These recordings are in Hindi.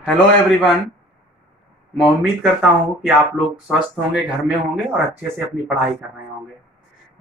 Hello everyone. मैं उम्मीद करता हूँ कि आप लोग स्वस्थ होंगे, घर में होंगे और अच्छे से अपनी पढ़ाई कर रहे होंगे।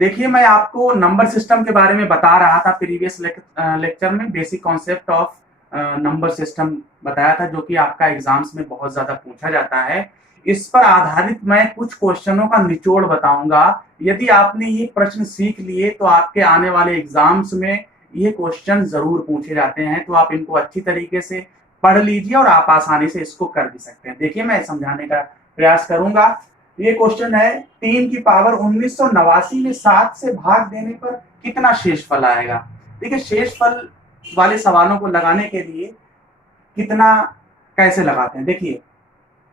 देखिए, मैं आपको नंबर सिस्टम के बारे में बता रहा था प्रीवियस लेक्चर में। Basic concept of number system बताया था, जो कि आपका एग्जाम्स में बहुत ज़्यादा पूछा जाता है। इस पर आधारित मैं कुछ क्वेश्चनों का निचोड़ बताऊंगा। यदि आपने ये प्रश्न सीख लिए तो आपके आने वाले एग्जाम्स में ये क्वेश्चन ज़रूर पूछे जाते हैं, तो आप इनको अच्छी तरीके से पढ़ लीजिए और आप आसानी से इसको कर भी सकते हैं। देखिए, मैं समझाने का प्रयास करूंगा। ये क्वेश्चन है, 3 की पावर 1989 में 7 से भाग देने पर कितना शेषफल आएगा। देखिए, शेषफल वाले सवालों को लगाने के लिए कितना कैसे लगाते हैं। देखिए,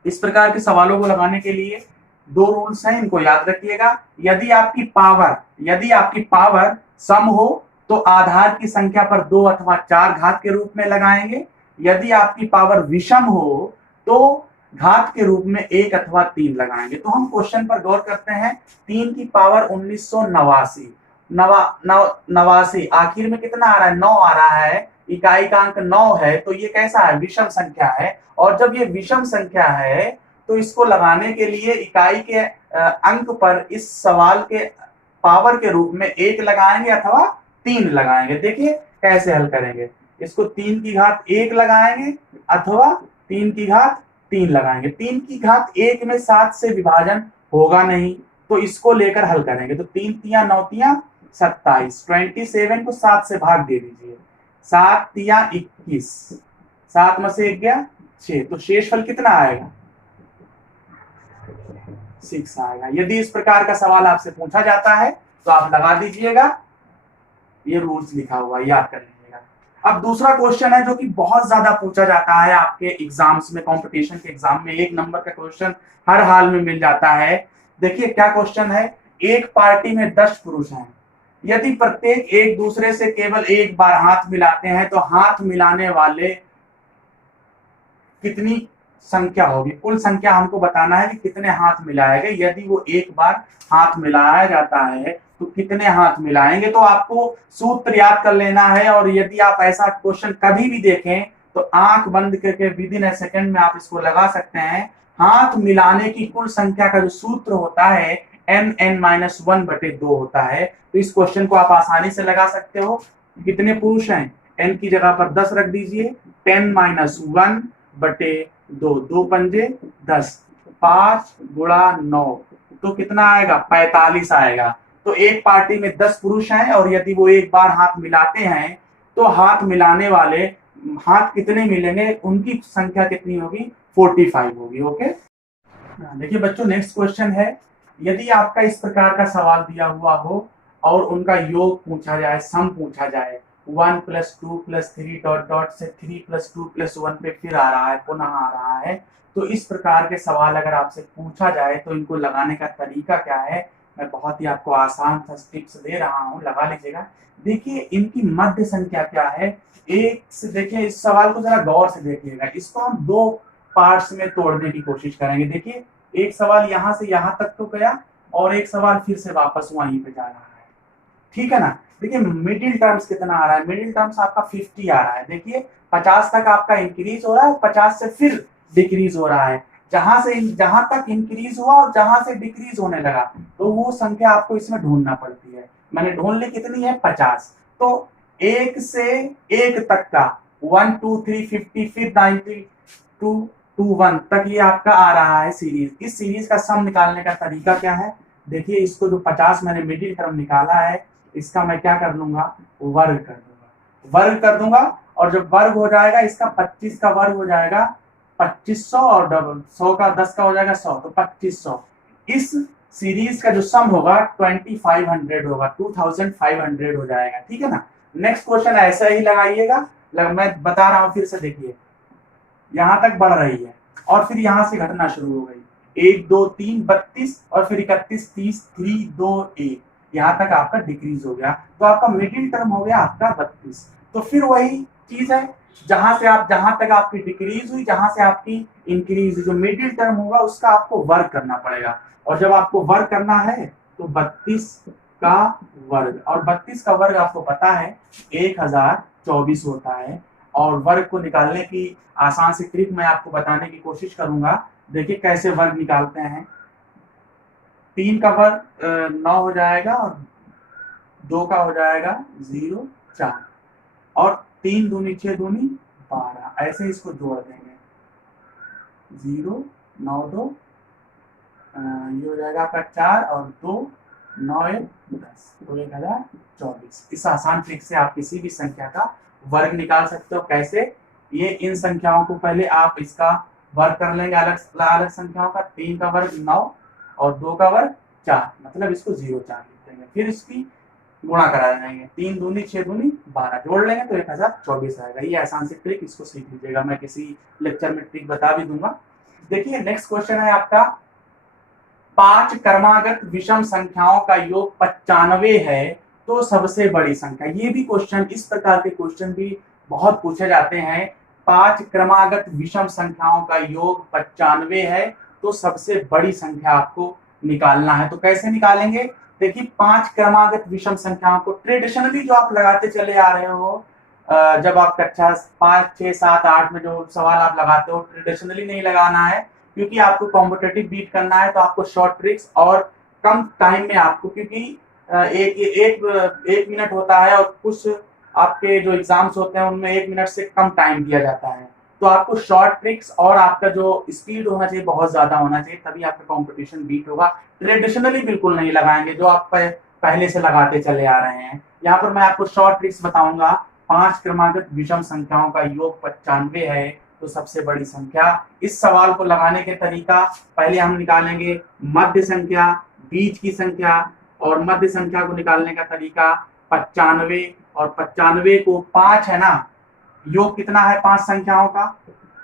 इस प्रकार के सवालों को लगाने के लिए दो रूल्स हैं, इनको याद रखिएगा। यदि आपकी पावर सम हो तो आधार की संख्या पर 2 अथवा 4 घात के रूप में लगाएंगे। यदि आपकी पावर विषम हो तो घात के रूप में 1 अथवा 3 लगाएंगे। तो हम क्वेश्चन पर गौर करते हैं। 3 की पावर 1989, नवासी, आखिर में कितना आ रहा है, 9 आ रहा है। इकाई का अंक 9 है, तो ये कैसा है, विषम संख्या है। और जब ये विषम संख्या है तो इसको लगाने के लिए इकाई के अंक पर इस सवाल के पावर के रूप में 1 लगाएंगे अथवा 3 लगाएंगे। देखिए कैसे हल करेंगे। इसको 3 की घात 1 लगाएंगे अथवा 3 की घात 3 लगाएंगे। 3 की घात 1 में 7 से विभाजन होगा नहीं, तो इसको लेकर हल करेंगे। तो 3 तिया 9 तिया 27, 27 को 7 से भाग दे दीजिए। 7 तिया 21, 7 में से 1 गया 6, तो शेषफल कितना आएगा, 6 आएगा। यदि इस प्रकार का सवाल आपसे पूछा जाता है तो आप लगा दीजिएगा, ये रूल्स लिखा हुआ है, याद कर लीजिएगा। अब दूसरा क्वेश्चन है जो कि बहुत ज्यादा पूछा जाता है आपके एग्जाम्स में, कंपटीशन के एग्जाम में 1 नंबर का क्वेश्चन हर हाल में मिल जाता है। देखिए क्या क्वेश्चन है। एक पार्टी में 10 पुरुष हैं। यदि प्रत्येक एक दूसरे से केवल एक बार हाथ मिलाते हैं तो हाथ मिलाने वाले कितनी संख्या होगी। कुल संख्या हमको बताना है कि कितने हाथ मिलाए गए। यदि वो एक बार हाथ मिलाया जाता है तो कितने हाथ मिलाएंगे। तो आपको सूत्र याद कर लेना है। और यदि आप ऐसा क्वेश्चन कभी भी देखें तो आंख बंद करके विदिन ए सेकंड में आप इसको लगा सकते हैं। हाथ मिलाने की कुल संख्या का जो सूत्र होता है n(n-1/2) होता है। तो इस क्वेश्चन को आप आसानी से लगा सकते हो। कितने पुरुष हैं, n की जगह पर 10 रख दीजिए। 10-1/2, 2 पंजे 10, 5 × 9, तो कितना आएगा, 45 आएगा। तो एक पार्टी में 10 पुरुष हैं और यदि वो एक बार हाथ मिलाते हैं तो हाथ मिलाने वाले हाथ कितने मिलेंगे, उनकी संख्या कितनी होगी, 45 होगी। ओके, देखिए बच्चों, नेक्स्ट क्वेश्चन है। यदि आपका इस प्रकार का सवाल दिया हुआ हो और उनका योग पूछा जाए, सम पूछा जाए, 1+2+3 डॉट डॉट से 3+2+1 पे फिर आ रहा है, पुनः आ रहा है। तो इस प्रकार के सवाल अगर आपसे पूछा जाए तो इनको लगाने का तरीका क्या है, मैं बहुत ही आपको आसान सा टिप्स दे रहा हूँ, लगा लीजिएगा। देखिए इनकी मध्य संख्या क्या है। एक से देखिए, इस सवाल को जरा गौर से देखिएगा। इसको हम 2 पार्ट्स में तोड़ने की कोशिश करेंगे। देखिए, एक सवाल यहां से यहां तक तो गया और एक सवाल फिर से वापस वहीं पे जा रहा है, ठीक है ना। देखिए मिडिल टर्म्स कितना आ रहा है, मिडिल टर्म्स आपका 50 आ रहा है। देखिए 50 तक आपका इंक्रीज हो रहा है, 50 से फिर डिक्रीज हो रहा है। जहां तक इंक्रीज हुआ और जहां से डिक्रीज होने लगा तो वो संख्या आपको इसमें ढूंढना पड़ती है। मैंने ढूंढ ली, कितनी है, 50। तो 1 से 1 तक का 1 2 3 50, फिर 90 2 2 1 तक ये आपका आ रहा है सीरीज। इस सीरीज का सम निकालने का तरीका क्या है। देखिए, इसको जो 50 मैंने मिडिल टर्म निकाला है, इसका मैं क्या कर लूंगा, वर्ग कर दूंगा, वर्ग कर दूंगा। और जब वर्ग हो जाएगा, इसका 25 का वर्ग हो जाएगा 2500, और डबल 100 का 10 का हो जाएगा 100, तो 2500। इस सीरीज का जो सम होगा 2500 होगा, 2500 हो जाएगा, ठीक है ना। नेक्स्ट क्वेश्चन ऐसा ही लगाइएगा। मैं बता रहा हूं फिर से, देखिए यहां तक बढ़ रही है और फिर यहां से घटना शुरू हो गई। 1 2 3 32 और फिर 31 30 3 2 1, यहां तक आपका डिक्रीज हो गया। तो आपका मिडिल टर्म हो गया आपका 32। तो फिर वही चीज है, जहां तक आपकी डिक्रीज हुई, जहां से आपकी इंक्रीज हुई, जो मिडिल टर्म होगा उसका आपको वर्ग करना पड़ेगा। और जब आपको वर्ग करना है तो 32 का वर्ग, और 32 का वर्ग आपको पता है 1024 होता है। और वर्ग को निकालने की आसान सी ट्रिक मैं आपको बताने की कोशिश करूंगा। देखिए कैसे वर्ग निकालते हैं। 3 का वर्ग 9 हो जाएगा और 2 का हो जाएगा 0 4 और 3 दूनी 6 दूनी 12, ऐसे इसको जोड़ देंगे 0 9 2 ये हो जाएगा आपका 4 और 2 9 1 10 तो 1024। इस आसान ट्रिक से आप किसी भी संख्या का वर्ग निकाल सकते हो। कैसे? ये इन संख्याओं को पहले आप इसका वर्ग कर लेंगे, अलग अलग संख्याओं का। 3 का वर्ग 9 और 2 का वर्ग 4, मतलब इसको 0 4 लिख देंगे। फिर इसकी गुणा करा देंगे, 3 दूनी 6 दूनी 12 जोड़ लेंगे तो 1024 आएगा। ये आसान सी ट्रिक, इसको सीख लीजिएगा, मैं किसी लेक्चर में ट्रिक बता भी दूंगा। देखिए नेक्स्ट क्वेश्चन है आपका, 5 क्रमागत विषम संख्याओं का योग 95 है तो सबसे बड़ी संख्या। ये भी क्वेश्चन, इस प्रकार के क्वेश्चन भी बहुत पूछे जाते हैं। 5 क्रमागत विषम संख्याओं का योग 95 है तो सबसे बड़ी संख्या आपको निकालना है। तो कैसे निकालेंगे? देखिए 5 क्रमागत विषम संख्याओं को ट्रेडिशनली जो आप लगाते चले आ रहे हो, जब आप कक्षा 5 6 7 8 में जो सवाल आप लगाते हो, ट्रेडिशनली नहीं लगाना है, क्योंकि आपको कॉम्पिटिटिव बीट करना है। तो आपको शॉर्ट ट्रिक्स और कम टाइम में आपको, क्योंकि एक मिनट होता है और कुछ आपके जो एग्जाम्स होते हैं उनमें 1 मिनट से कम टाइम दिया जाता है। तो आपको शॉर्ट ट्रिक्स और आपका जो स्पीड होना चाहिए बहुत ज्यादा होना चाहिए, तभी आपका कंपटीशन बीट होगा। ट्रेडिशनली बिल्कुल नहीं लगाएंगे जो आप पहले से लगाते चले आ रहे हैं। यहाँ पर मैं आपको शॉर्ट ट्रिक्स बताऊंगा। 5 क्रमागत विषम संख्याओं का योग 95 है तो सबसे बड़ी संख्या। इस सवाल को लगाने के तरीका, पहले हम निकालेंगे मध्य संख्या, बीच की संख्या, और मध्य संख्या को निकालने का तरीका 95, और 95 को 5 है ना, योग कितना है 5 संख्याओं का?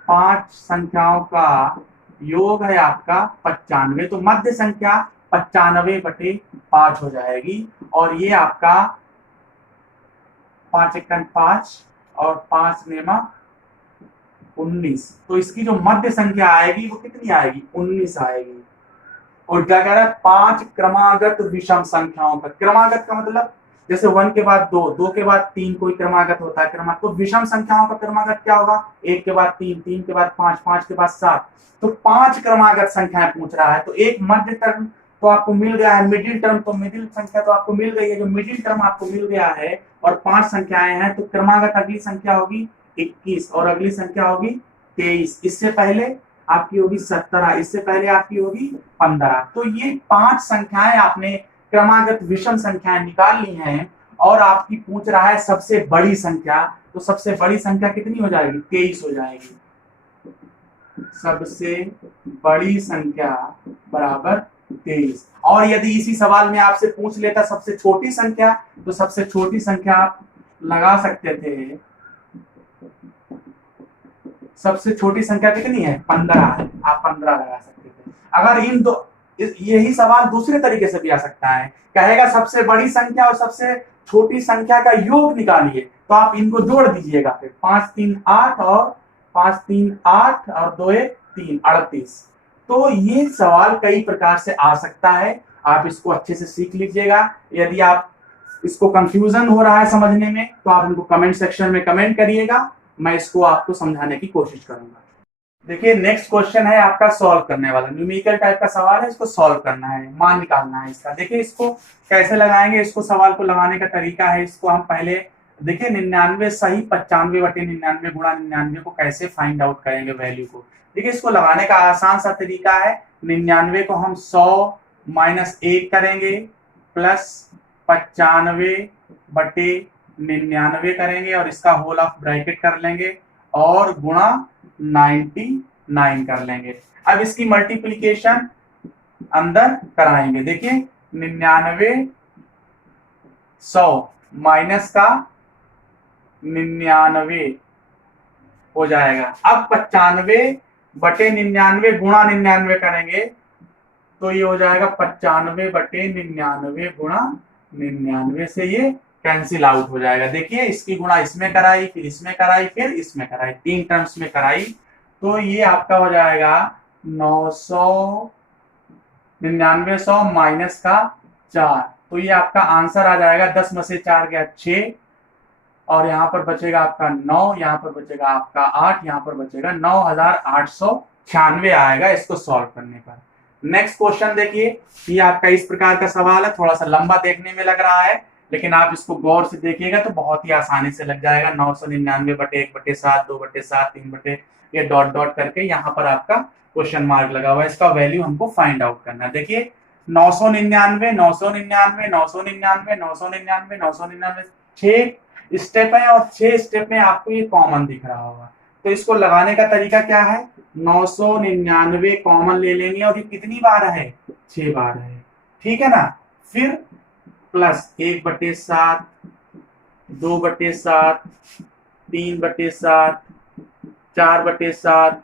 5 संख्याओं का योग है आपका 95, तो मध्य संख्या 95/5 हो जाएगी। और ये आपका 5 एकन 5 और 5 नेमा 19, तो इसकी जो मध्य संख्या आएगी वो कितनी आएगी? 19 आएगी। और क्या कह रहा है? 5 क्रमागत विषम संख्याओं का, क्रमागत का मतलब जैसे 1 के बाद 2, 2 के बाद 3 कोई क्रमागत होता है क्रमागत, तो विषम संख्याओं का क्रमागत क्या होगा? 1 के बाद 3, 3 के बाद 5, 5 के बाद 7। तो 5 क्रमागत संख्याएं पूछ रहा है, तो एक मध्य टर्म तो आपको मिल गया है, मिडिल टर्म तो मिडिल संख्या तो आपको मिल गई है, जो मिडिल टर्म आपको मिल गया है और 5 संख्याएं हैं, तो क्रमागत अगली संख्या होगी 21 और अगली संख्या होगी 23। इससे पहले आपकी होगी 17, इससे पहले आपकी होगी 15। तो ये 5 संख्याएं आपने क्रमागत विषम संख्याएं निकाल ली हैं। और आपकी पूछ रहा है सबसे बड़ी संख्या, तो सबसे बड़ी संख्या कितनी हो जाएगी? 23 हो जाएगी। सबसे बड़ी संख्या बराबर 23। और यदि इसी सवाल में आपसे पूछ लेता सबसे छोटी संख्या, तो सबसे छोटी संख्या आप लगा सकते थे। सबसे छोटी संख्या कितनी है? 15 है, आप 15 लगा सकते थे। अगर इन दो, यही सवाल दूसरे तरीके से भी आ सकता है, कहेगा सबसे बड़ी संख्या और सबसे छोटी संख्या का योग निकालिए, तो आप इनको जोड़ दीजिएगा। फिर 5 3 8 और 5 3 8 और 2 1 3 38। तो ये सवाल कई प्रकार से आ सकता है, आप इसको अच्छे से सीख लीजिएगा। यदि आप इसको कंफ्यूजन हो रहा है समझने में, तो आप इनको कमेंट सेक्शन में कमेंट करिएगा, मैं इसको आपको समझाने की कोशिश करूंगा। देखिए नेक्स्ट क्वेश्चन है आपका सॉल्व करने वाला, न्यूमेरिकल टाइप का सवाल है, इसको सॉल्व करना है, मान निकालना है इसका। देखिए इसको कैसे लगाएंगे, इसको सवाल को लगाने का तरीका है, इसको हम पहले देखिए 99 सही 95/99 गुणा 99 को कैसे फाइंड आउट करेंगे वैल्यू को। देखिए इसको लगाने का आसान सा तरीका है, 99 को हम 100 - 1 करेंगे प्लस 95/99 करेंगे और इसका होल ऑफ ब्रैकेट कर लेंगे और गुणा 99 कर लेंगे। अब इसकी मल्टीप्लीकेशन अंदर कराएंगे। देखिए 99 100 माइनस का 99 हो जाएगा। अब 95/99 गुणा 99 करेंगे तो ये हो जाएगा 95/99 गुणा 99 से ये कैंसिल आउट हो जाएगा। देखिए इसकी गुणा इसमें कराई, फिर इसमें कराई, फिर इसमें कराई, 3 टर्म्स में कराई, तो ये आपका हो जाएगा 900 99 100 माइनस का 4, तो ये आपका आंसर आ जाएगा। 10 में से 4 गया 6 और यहाँ पर बचेगा आपका 9, यहाँ पर बचेगा आपका 8, यहाँ पर बचेगा 9896 आएगा इसको सॉल्व करने पर। नेक्स्ट क्वेश्चन देखिए, ये आपका इस प्रकार का सवाल है, थोड़ा सा लंबा देखने में लग रहा है, लेकिन आप इसको गौर से देखिएगा तो बहुत ही आसानी से लग जाएगा। 999/1/7, 2/7, 3 ये डॉट डॉट करके यहाँ पर आपका क्वेश्चन मार्क लगा हुआ है, इसका वैल्यू हमको फाइंड आउट करना है। देखिए 999, 999, 999, 999, 999, 6 स्टेप है और 6 स्टेप में आपको ये कॉमन दिख रहा होगा। तो इसको लगाने का तरीका क्या है, 999 कॉमन ले लेनी है और ये कितनी बार है, 6 बार है, ठीक है ना। फिर प्लस 1/7, 2/7, 3/7, 4/7,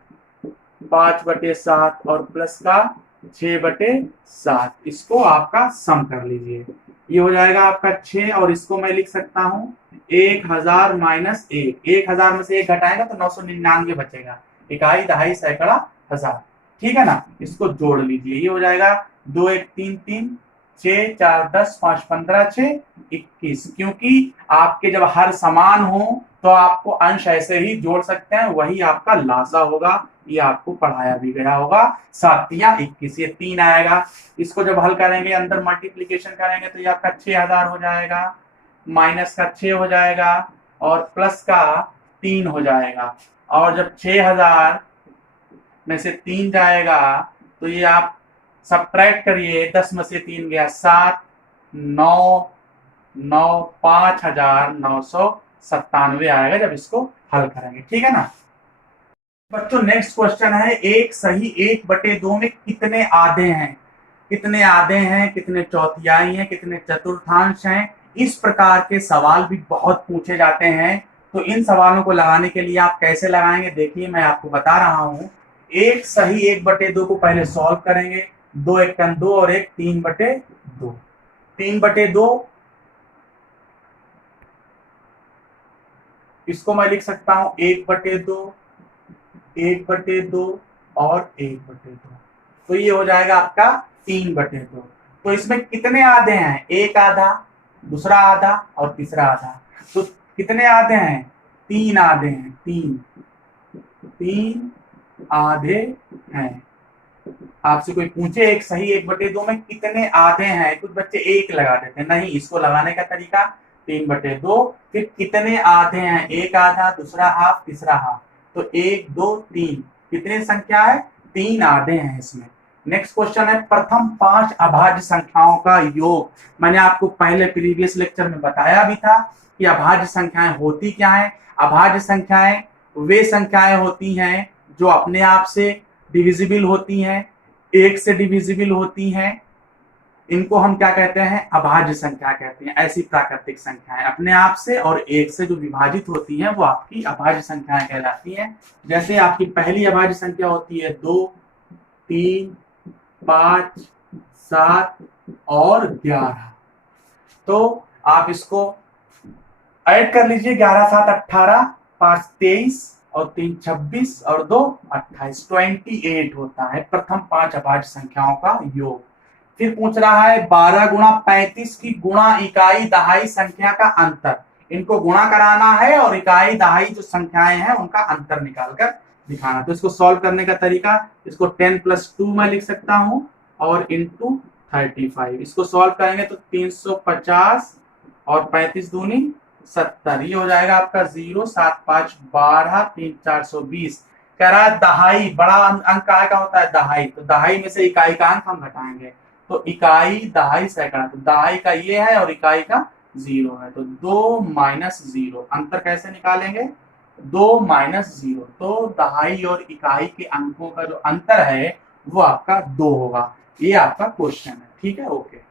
5/7 और प्लस का 6/7, इसको आपका सम कर लीजिए। ये हो जाएगा आपका 6 और इसको मैं लिख सकता हूं 1000 - 1, 1000 में से 1 घटाएगा तो 999 बचेगा, इकाई, दहाई, सैकड़ा, हजार, ठीक है ना। इसको जोड़ लीजिए, ये हो जाएगा 2 1 3 3, 6 4 10, 5 15, 6 21। क्योंकि आपके जब हर समान हो तो आपको अंश ऐसे ही जोड़ सकते हैं, वही आपका लासा होगा, ये आपको पढ़ाया भी गया होगा। 7 या 21, ये 3 आएगा। इसको जब हल करेंगे, अंदर मल्टीप्लीकेशन करेंगे तो ये आपका 6000 हो जाएगा, माइनस का 6 हो जाएगा और प्लस का 3 हो जाएगा। और जब 6000 में से 3 जाएगा तो ये आप सब्ट्रैक्ट करिए, 10 में से 3 गया 7, 9 9, 5997 आएगा जब इसको हल करेंगे, ठीक है ना बच्चों। नेक्स्ट क्वेश्चन है, एक सही 1/2 में कितने आधे हैं, कितने आधे हैं, कितने चौथाई हैं, कितने चतुर्थांश हैं। इस प्रकार के सवाल भी बहुत पूछे जाते हैं। तो इन सवालों को लगाने के लिए आप कैसे लगाएंगे, देखिए मैं आपको बता रहा हूं। एक सही 1/2 को पहले सॉल्व करेंगे, 2 1 2 और 1 3/2, 3/2 इसको मैं लिख सकता हूं 1/2, 1/2 और 1/2, तो ये हो जाएगा आपका 3/2। तो इसमें कितने आधे हैं, एक आधा, दूसरा आधा और तीसरा आधा। तो कितने आधे हैं, 3 आधे हैं, 3 आधे हैं। आपसे कोई पूछे एक सही 1/2 में कितने आधे हैं, कुछ बच्चे 1 लगा देते हैं, नहीं, इसको लगाने का तरीका 3/2, फिर कितने आधे हैं, एक आधा, दूसरा हाफ, तीसरा हाफ। तो 1 2 3, कितनी संख्या है, 3 आधे हैं इसमें। नेक्स्ट क्वेश्चन है, प्रथम 5 अभाज्य संख्याओं का योग। मैंने आपको पहले प्रीवियस लेक्चर में बताया भी था कि अभाज्य संख्याएं होती क्या हैं। अभाज्य संख्याएं वे संख्याएं होती हैं जो अपने आप से डिविजिबल होती हैं, 1 से डिविजिबल होती हैं, इनको हम क्या कहते हैं, अभाज्य संख्या कहते हैं। ऐसी प्राकृतिक संख्याएं अपने आप से और 1 से जो विभाजित होती हैं वो आपकी अभाज्य संख्याएं कहलाती हैं। जैसे आपकी पहली अभाज्य संख्या होती है 2, 3, 5, 7 और 11। तो आप इसको ऐड कर लीजिए, 11 7 18, 5 23 और 3 26 और 2 28, 28 होता है प्रथम 5 अभाज्य संख्याओं का योग। फिर पूछ रहा है 12 गुणा 35 की गुणा इकाई दहाई संख्या का अंतर। इनको गुणा कराना है और इकाई दहाई जो संख्याएं हैं उनका अंतर निकालकर दिखाना। तो इसको सॉल्व करने का तरीका, इसको 10 + 2 मैं लिख सकता हूं और इंटू 35, इसको सॉल्व करेंगे तो 350 और 35 दूनी 70, ये हो जाएगा आपका 0 7 5 12 3 420। कह रहा है दहाई, बड़ा अंक का होता है दहाई, तो दहाई में से इकाई का अंक हम घटाएंगे, तो इकाई दहाई सैकड़ा, तो दहाई का ये है और इकाई का 0 है, तो 2 - 0, अंतर कैसे निकालेंगे, 2 - 0, तो दहाई और इकाई के अंकों का जो अंतर है वो आपका 2 होगा। ये आपका क्वेश्चन है, ठीक है, ओके।